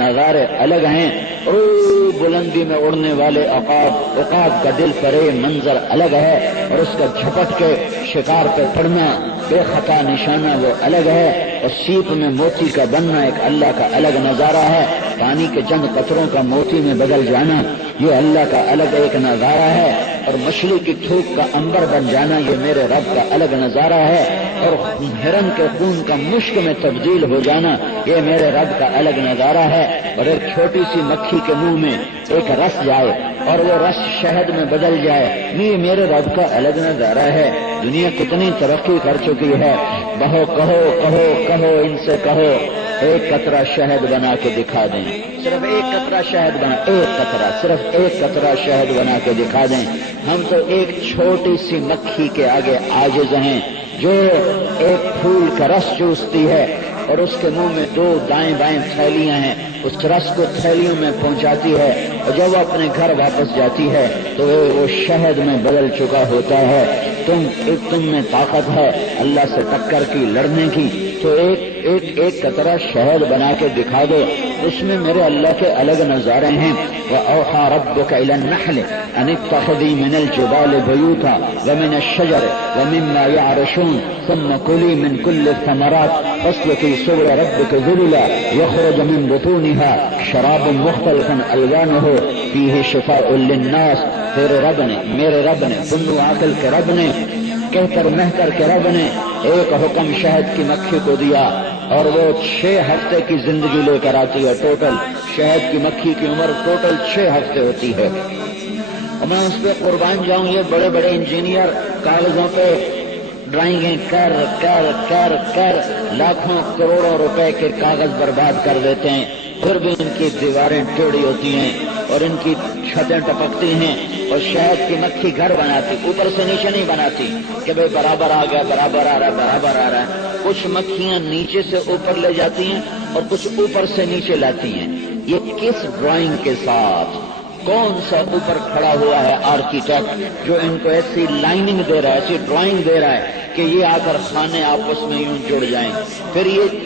نظارے الگ ہیں، او بلندی میں اڑنے والے عقاب کا دل پرے منظر الگ ہے، اور اس کا جھپٹ کے شکار پہ پڑنا بے خطا نشانہ وہ الگ ہے، اور سیپ میں موتی کا بننا ایک اللہ کا الگ نظارہ ہے، پانی کے چند قطروں کا موتی میں بدل جانا یہ اللہ کا الگ ایک نظارہ ہے، اور مچھلی کی تھوک کا عنبر بن جانا یہ میرے رب کا الگ نظارہ ہے، اور ہرن کے خون کا مشک میں تبدیل ہو جانا یہ میرے رب کا الگ نظارہ ہے، اور ایک چھوٹی سی مکھی کے منہ میں ایک رس جائے اور وہ رس شہد میں بدل جائے یہ میرے رب کا الگ نظارہ ہے۔ دنیا کتنی ترقی کر چکی ہے، کہو کہو ان سے کہو ایک قطرہ شہد بنا کے دکھا دیں، صرف ایک قطرہ شہد بنا، صرف ایک قطرہ شہد بنا کے دکھا دیں۔ ہم تو ایک چھوٹی سی مکھی کے آگے عاجز ہیں جو ایک پھول کا رس چوستی ہے اور اس کے منہ میں دو دائیں بائیں تھیلیاں ہیں، اس رس کو تھیلیوں میں پہنچاتی ہے، اور جب وہ اپنے گھر واپس جاتی ہے تو وہ شہد میں بدل چکا ہوتا ہے۔ تم میں طاقت ہے اللہ سے ٹکر کی، لڑنے کی، تو ایک قطرہ شہد بنا کے دکھا دو، اس میں میرے اللہ کے الگ نظارے ہیں۔ وَأَوْحَىٰ رَبُّكَ إِلَى النَّحْلِ أَنِ اتَّخِذِي مِنَ الْجِبَالِ بُيُوتًا وَمِنَ الشَّجَرِ وَمِمَّا يَعْرِشُونَ ثُمَّ كُلِي مِنْ كُلِّ الثَّمَرَاتِ فَاسْلُكِي سُبُلَ رَبِّكَ ذُلُلًا يَخْرُجُ مِنْ بُطُونِهَا شَرَابٌ مُخْتَلِفٌ أَلْوَانُهُ فِيهِ شِفَاءٌ لِلنَّاسِ۔ تیرے رب نے، میرے رب نے، بنو عاقل کے رب نے، کہتر مہتر کے رب نے ایک حکم شہد کی مکھی کو دیا، اور وہ 6 ہفتے کی زندگی لے کر آتی ہے۔ ٹوٹل شہد کی مکھی کی عمر ٹوٹل 6 ہفتے ہوتی ہے، اور میں اس پہ قربان جاؤں، یہ بڑے بڑے انجینئر کاغذوں پہ ڈرائنگیں کر لاکھوں کروڑوں روپے کے کاغذ برباد کر دیتے ہیں، پھر بھی ان کی دیواریں ٹیڑھی ہوتی ہیں اور ان کی چھتیں ٹپکتی ہیں، اور شہد کی مکھی گھر بناتی، اوپر سے نیچے نہیں بناتی کہ بھئی برابر آ گیا، برابر آ رہا ہے۔ کچھ مکھیاں نیچے سے اوپر لے جاتی ہیں اور کچھ اوپر سے نیچے لاتی ہیں۔ یہ کس ڈرائنگ کے ساتھ، کون سا اوپر کھڑا ہوا ہے آرکیٹیکٹ جو ان کو ایسی لائننگ دے رہا ہے، ایسی ڈرائنگ دے رہا ہے کہ یہ آ کر کھانے آپس میں یوں جڑ جائیں۔ پھر یہ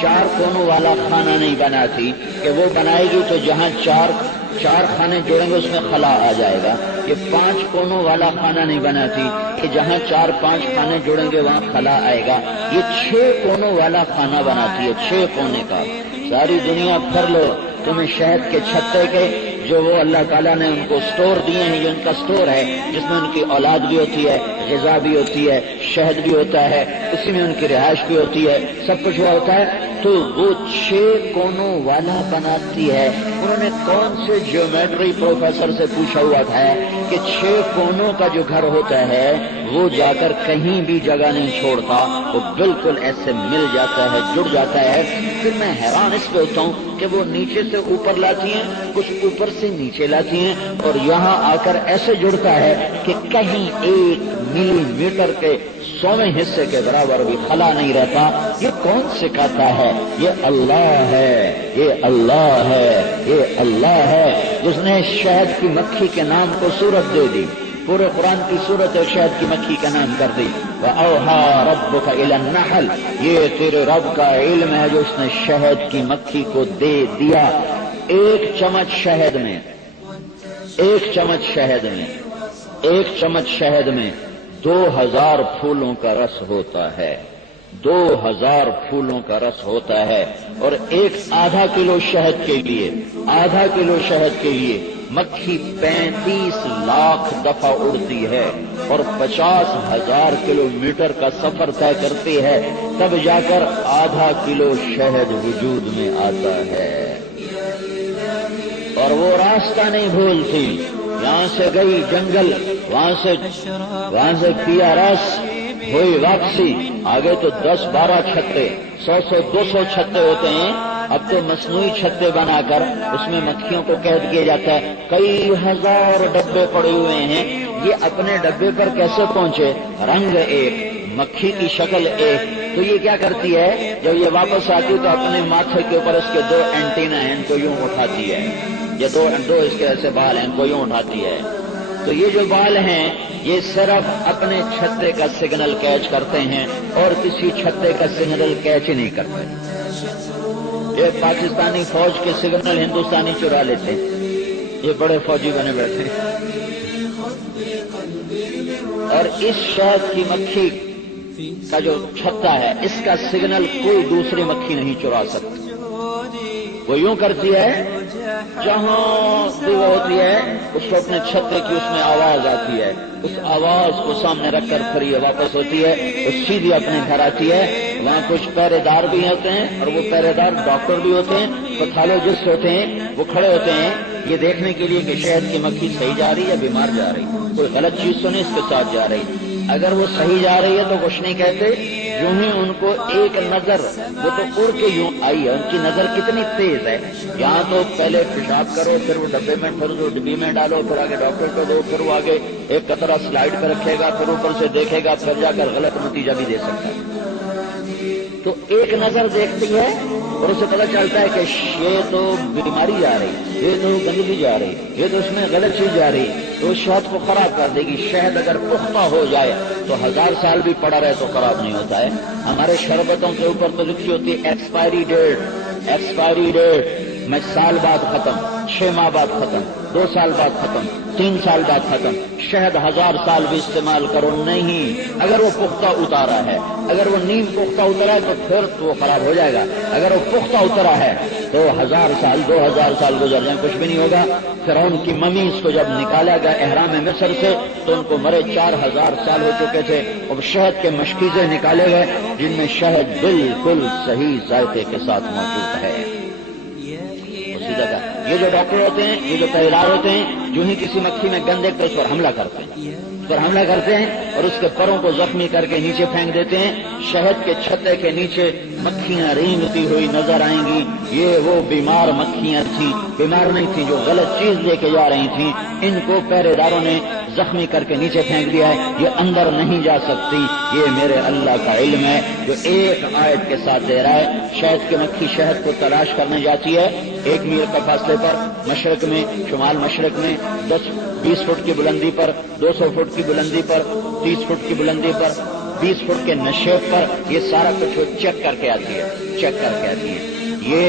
4 کونوں والا کھانا نہیں بناتی کہ وہ بنائے گی تو جہاں چار کھانے جوڑیں گے اس میں خلا آ جائے گا۔ یہ 5 کونوں والا کھانا نہیں بناتی کہ جہاں 4-5 کھانے جوڑیں گے وہاں خلا آئے گا۔ یہ 6 کونوں والا کھانا بناتی ہے، 6 کونے کا۔ ساری دنیا پھر لو، تمہیں شہد کے چھتے کے جو وہ اللہ تعالیٰ نے ان کو سٹور دیے ہیں، یہ ان کا سٹور ہے جس میں ان کی اولاد بھی ہوتی ہے، غذا بھی ہوتی ہے، شہد بھی ہوتا ہے، اسی میں ان کی رہائش بھی ہوتی ہے، سب کچھ ہوا ہوتا ہے، تو وہ 6 کونوں والا بناتی ہے۔ انہوں نے کون سے جیومیٹری پروفیسر سے پوچھا ہوا تھا کہ 6 کونوں کا جو گھر ہوتا ہے وہ جا کر کہیں بھی جگہ نہیں چھوڑتا، وہ بالکل ایسے مل جاتا ہے، جڑ جاتا ہے۔ پھر میں حیران اس پہ ہوتا ہوں کہ وہ نیچے سے اوپر لاتی ہیں، کچھ اوپر سے نیچے لاتی ہیں، اور یہاں آ کر ایسے جڑتا ہے کہ کہیں 1 ملی میٹر کے 100ویں حصے کے برابر بھی خلا نہیں رہتا۔ یہ کون سکھاتا ہے؟ یہ اللہ ہے، یہ اللہ ہے، یہ اللہ ہے جس نے شہد کی مکھی کے نام کو سورت دے دی، پورے قرآن کی سورت شہد کی مکھی کا نام کر دی۔ وَأَوْحَىٰ رَبُّكَ إِلَى النَّحْلِ، یہ تیرے رب کا علم ہے جو اس نے شہد کی مکھی کو دے دیا۔ ایک چمچ شہد میں 2000 پھولوں کا رس ہوتا ہے، 2000 پھولوں کا رس ہوتا ہے، اور آدھا کلو شہد کے لیے مکھی 35 لاکھ دفعہ اڑتی ہے اور 50,000 کلومیٹر کا سفر طے کرتی ہے، تب جا کر آدھا کلو شہد وجود میں آتا ہے۔ اور وہ راستہ نہیں بھولتی، یہاں سے گئی جنگل، وہاں سے پیا رس، ہوئی واپسی، آگے تو 10-12 چھتے، 100-200 چھتے ہوتے ہیں۔ اب تو مصنوعی چھتے بنا کر اس میں مکھیوں کو قید کیا جاتا ہے، کئی ہزار ڈبے پڑے ہوئے ہیں۔ یہ اپنے ڈبے پر کیسے پہنچے؟ رنگ ایک، مکھی کی شکل ایک، تو یہ کیا کرتی ہے جب یہ واپس آتی تو اپنے ماتھے کے اوپر اس کے 2 اینٹینا ہیں، ان کو یوں اٹھاتی ہے، یہ دو اس کے ایسے بال ہیں، ان کو یوں اٹھاتی ہے۔ تو یہ جو بال ہیں یہ صرف اپنے چھتے کا سگنل کیچ کرتے ہیں اور کسی چھتے کا سگنل کیچ نہیں کرتے۔ یہ پاکستانی فوج کے سگنل ہندوستانی چرا لیتے ہیں، یہ بڑے فوجی بنے بیٹھے ہیں، اور اس شہد کی مکھی کا جو چھتا ہے اس کا سگنل کوئی دوسری مکھی نہیں چرا سکتی۔ وہ یوں کرتی ہے، جہاں بھی وہ ہوتی ہے اس کو اپنے چھتے کی اس میں آواز آتی ہے، اس آواز کو سامنے رکھ کر پھر یہ واپس ہوتی ہے، وہ سیدھی اپنے گھر آتی ہے۔ وہاں کچھ پہرے دار بھی ہوتے ہیں، اور وہ پہرے دار ڈاکٹر بھی ہوتے ہیں، پیتھولوجسٹ ہوتے ہیں، وہ کھڑے ہوتے ہیں یہ دیکھنے کے لیے کہ شہد کی مکھی صحیح جا رہی ہے یا بیمار جا رہی، کوئی غلط چیز تو نہیں اس کے ساتھ جا رہی۔ اگر وہ صحیح جا رہی ہے تو کچھ نہیں کہتے، یوں ہی ان کو ایک نظر، وہ تو اڑ کے یوں آئی ہے، ان کی نظر کتنی تیز ہے، یہاں تو پہلے پیشاب کرو، پھر وہ ڈبے میں، پھر وہ ڈبی میں ڈالو، پھر آگے ڈاکٹر کو دو، پھر وہ آگے ایک قطرہ سلائڈ پہ رکھے گا، پھر اوپر سے دیکھے گا، پھر جا کر غلط نتیجہ بھی دے سکتا ہے۔ تو ایک نظر دیکھتی ہے اور اسے پتہ چلتا ہے کہ یہ تو بیماری جا رہی، یہ تو گندگی جا رہی، یہ تو اس میں غلط چیز جا رہی، تو اس شہد کو خراب کر دے گی۔ شہد اگر پختہ ہو جائے تو 1000 سال بھی پڑا رہے تو خراب نہیں ہوتا ہے۔ ہمارے شربتوں کے اوپر تو لکھی ہوتی ہے ایکسپائری ڈیٹ، ایکسپائری ڈیٹ، میں سال بعد ختم، 6 ماہ بعد ختم، 2 سال بعد ختم، 3 سال بعد ختم۔ شہد 1000 سال بھی استعمال کرو نہیں، اگر وہ پختہ اتارا ہے، اگر وہ نیم پختہ اترا ہے تو پھر تو وہ خراب ہو جائے گا، اگر وہ پختہ اترا ہے تو 1000 سال 2000 سال گزر جائیں کچھ بھی نہیں ہوگا۔ فرعون کی ممیز کو جب نکالا گیا احرام مصر سے تو ان کو مرے 4000 سال ہو چکے تھے، اب شہد کے مشکیزے نکالے گئے جن میں شہد بالکل صحیح ذائقے کے ساتھ موجود ہے۔ یہ جو ڈاکٹر ہوتے ہیں، یہ جو پہلار ہوتے ہیں، جو ہی کسی مکھی میں گند دیکھتے اس پر حملہ کرتے ہیں، اس پر حملہ کرتے ہیں اور اس کے پروں کو زخمی کر کے نیچے پھینک دیتے ہیں۔ شہد کے چھتے کے نیچے مکھیاں رینگتی ہوئی نظر آئیں گی، یہ وہ بیمار مکھیاں تھیں، بیمار نہیں تھیں، جو غلط چیز لے کے جا رہی تھیں، ان کو پہرے داروں نے زخمی کر کے نیچے پھینک دیا ہے، یہ اندر نہیں جا سکتی۔ یہ میرے اللہ کا علم ہے جو ایک آیت کے ساتھ دے رہا ہے۔ شہد کی مکھی شہد کو تلاش کرنے جاتی ہے 1 میل کے فاصلے پر، مشرق میں، شمال مشرق میں، 10-20 فٹ کی بلندی پر، 200 فٹ کی بلندی پر، 30 فٹ کی بلندی پر، 20 فٹ کے نشیب پر، یہ سارا کچھ وہ چیک کر کے آتی ہے، چیک کر کے آتی ہے۔ یہ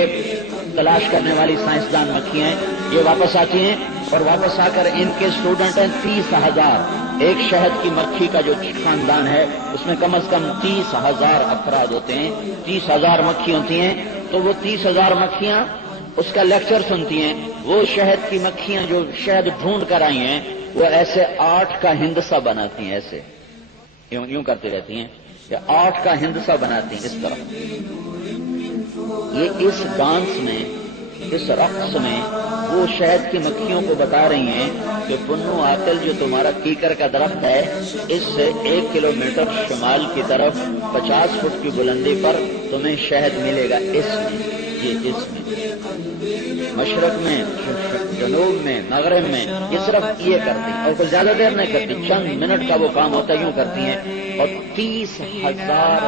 تلاش کرنے والی سائنسدان مکھیاں ہیں، یہ واپس آتی ہیں اور واپس آ کر ان کے اسٹوڈنٹ ہیں 30,000۔ ایک شہد کی مکھی کا جو خاندان ہے اس میں کم از کم 30,000 افراد ہوتے ہیں، 30,000 مکھی ہوتی ہیں، تو وہ 30,000 مکھیاں اس کا لیکچر سنتی ہیں۔ وہ شہد کی مکھیاں جو شہد ڈھونڈ کر آئی ہیں وہ ایسے 8 کا ہندسہ بناتی ہیں، ایسے یوں کرتی رہتی ہیں، یا 8 کا ہندسہ بناتی ہیں اس طرح۔ یہ اس ڈانس میں، اس رقص میں وہ شہد کی مکھیوں کو بتا رہی ہیں کہ پنو عاقل جو تمہارا کیکر کا درخت ہے اس سے 1 کلومیٹر شمال کی طرف 50 فٹ کی بلندی پر تمہیں شہد ملے گا، اس میں، یہ اس میں، مشرق میں، جنوب میں، مغرب میں، یہ صرف یہ کرتی اور کوئی زیادہ دیر نہیں کرتی، چند منٹ کا وہ کام ہوتا ہے، یوں کرتی ہیں۔ اور 30,000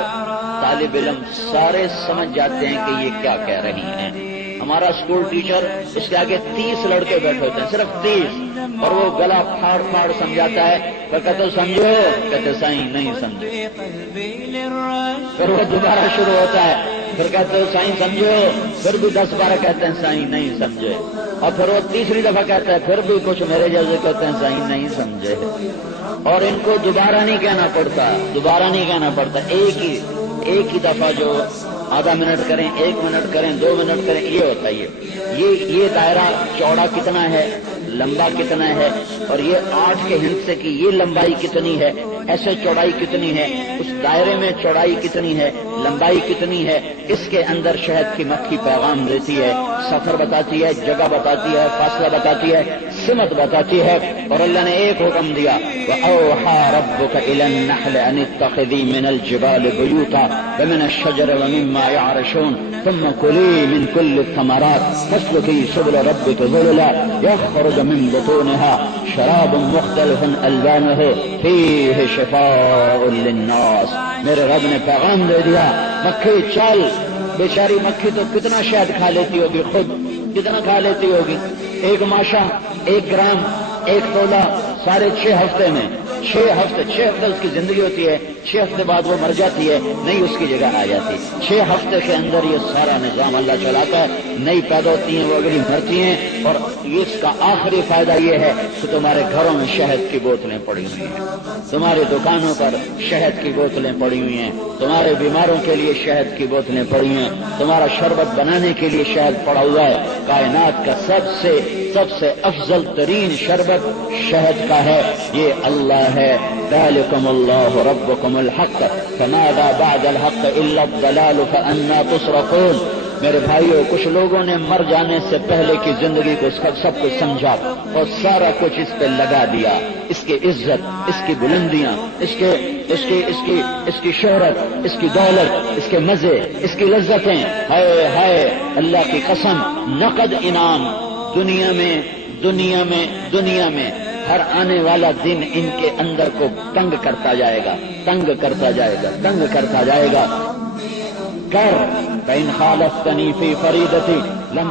طالب علم سارے سمجھ جاتے ہیں کہ یہ کیا کہہ رہی ہیں۔ ہمارا اسکول ٹیچر اس کے آگے 30 لڑکے بیٹھے ہوتے ہیں، صرف 30، اور وہ گلا پھاڑ پھاڑ سمجھاتا ہے، پھر کہتے ہو سمجھو، کہتے سائیں نہیں سمجھے، پھر وہ دوبارہ شروع ہوتا ہے، پھر کہتے ہو سائیں سمجھو، پھر بھی 10-12 کہتے ہیں سائیں نہیں سمجھے، اور پھر وہ تیسری دفعہ کہتا ہے، پھر بھی کچھ میرے جیسے کہتے ہیں سائیں نہیں سمجھے، اور ان کو دوبارہ نہیں کہنا پڑتا، دوبارہ نہیں کہنا پڑتا، ایک ہی دفعہ جو آدھا منٹ کریں، 1 منٹ کریں، 2 منٹ کریں، یہ ہوتا ہے۔ یہ دائرہ چوڑا کتنا ہے، لمبا کتنا ہے، اور یہ 8 کے ہندسے کی یہ لمبائی کتنی ہے، ایسے چوڑائی کتنی ہے، اس دائرے میں چوڑائی کتنی ہے، لمبائی کتنی ہے، اس کے اندر شہد کی مکھی پیغام دیتی ہے، سفر بتاتی ہے، جگہ بتاتی ہے، فاصلہ بتاتی ہے، سمت بتاتی ہے۔ اور اللہ نے ایک حکم دیا، وَأَوْحَىٰ رَبُّكَ إِلَى النَّحْلِ أَنِ اتَّخِذِي مِنَ الْجِبَالِ بُيُوتًا وَمِنَ الشَّجَرِ وَمِمَّا يَعْرِشُونَ ثُمَّ كُلِي مِنْ كُلِّ الثَّمَرَاتِ فَاسْلُكِي سُبُلَ رَبِّكَ ذُلُلًا يَخْرُجُ مِنْ بُطُونِهَا شَرَابٌ مُخْتَلِفٌ أَلْوَانُهُ فِيهِ شِفَاءٌ لِلنَّاسِ۔ میرے رب نے پیغام دے دیا، مکھی چل، بیچاری مکھی تو کتنا شہد کھا لیتی ہوگی، خود کتنا کھا لیتی ہوگی، 1 ماشا، 1 گرام، 1 تولہ، سارے 6 ہفتے میں، 6 ہفتے اس کی زندگی ہوتی ہے، 6 ہفتے بعد وہ مر جاتی ہے، نئی اس کی جگہ آ جاتی ہے۔ 6 ہفتے کے اندر یہ سارا نظام اللہ چلاتا ہے، نئی پیدا ہوتی ہیں، وہ اگلی مرتی ہیں، اور اس کا آخری فائدہ یہ ہے کہ تمہارے گھروں میں شہد کی بوتلیں پڑی ہوئی ہیں، تمہاری دکانوں پر شہد کی بوتلیں پڑی ہوئی ہیں، تمہارے بیماروں کے لیے شہد کی بوتلیں پڑی ہیں، تمہارا شربت بنانے کے لیے شہد پڑا ہوا ہے۔ کائنات کا سب سے افضل ترین شربت شہد کا ہے، یہ اللہ ہے۔ ذالکم اللہ ربکم الحق فماذا بعد الحق الا الضلال فأنا تصرفون۔ میرے بھائیوں، کچھ لوگوں نے مر جانے سے پہلے کی زندگی کو سب کچھ سمجھا اور سارا کچھ اس پہ لگا دیا، اس کی عزت، اس کی بلندیاں، اس کی شہرت، اس کی دولت، اس کے مزے، اس کی لذتیں، ہائے ہائے اللہ کی قسم، نقد انعام دنیا میں ہر آنے والا دن ان کے اندر کو تنگ کرتا جائے گا۔ کر فإن خالفتنی فی فریضتی لم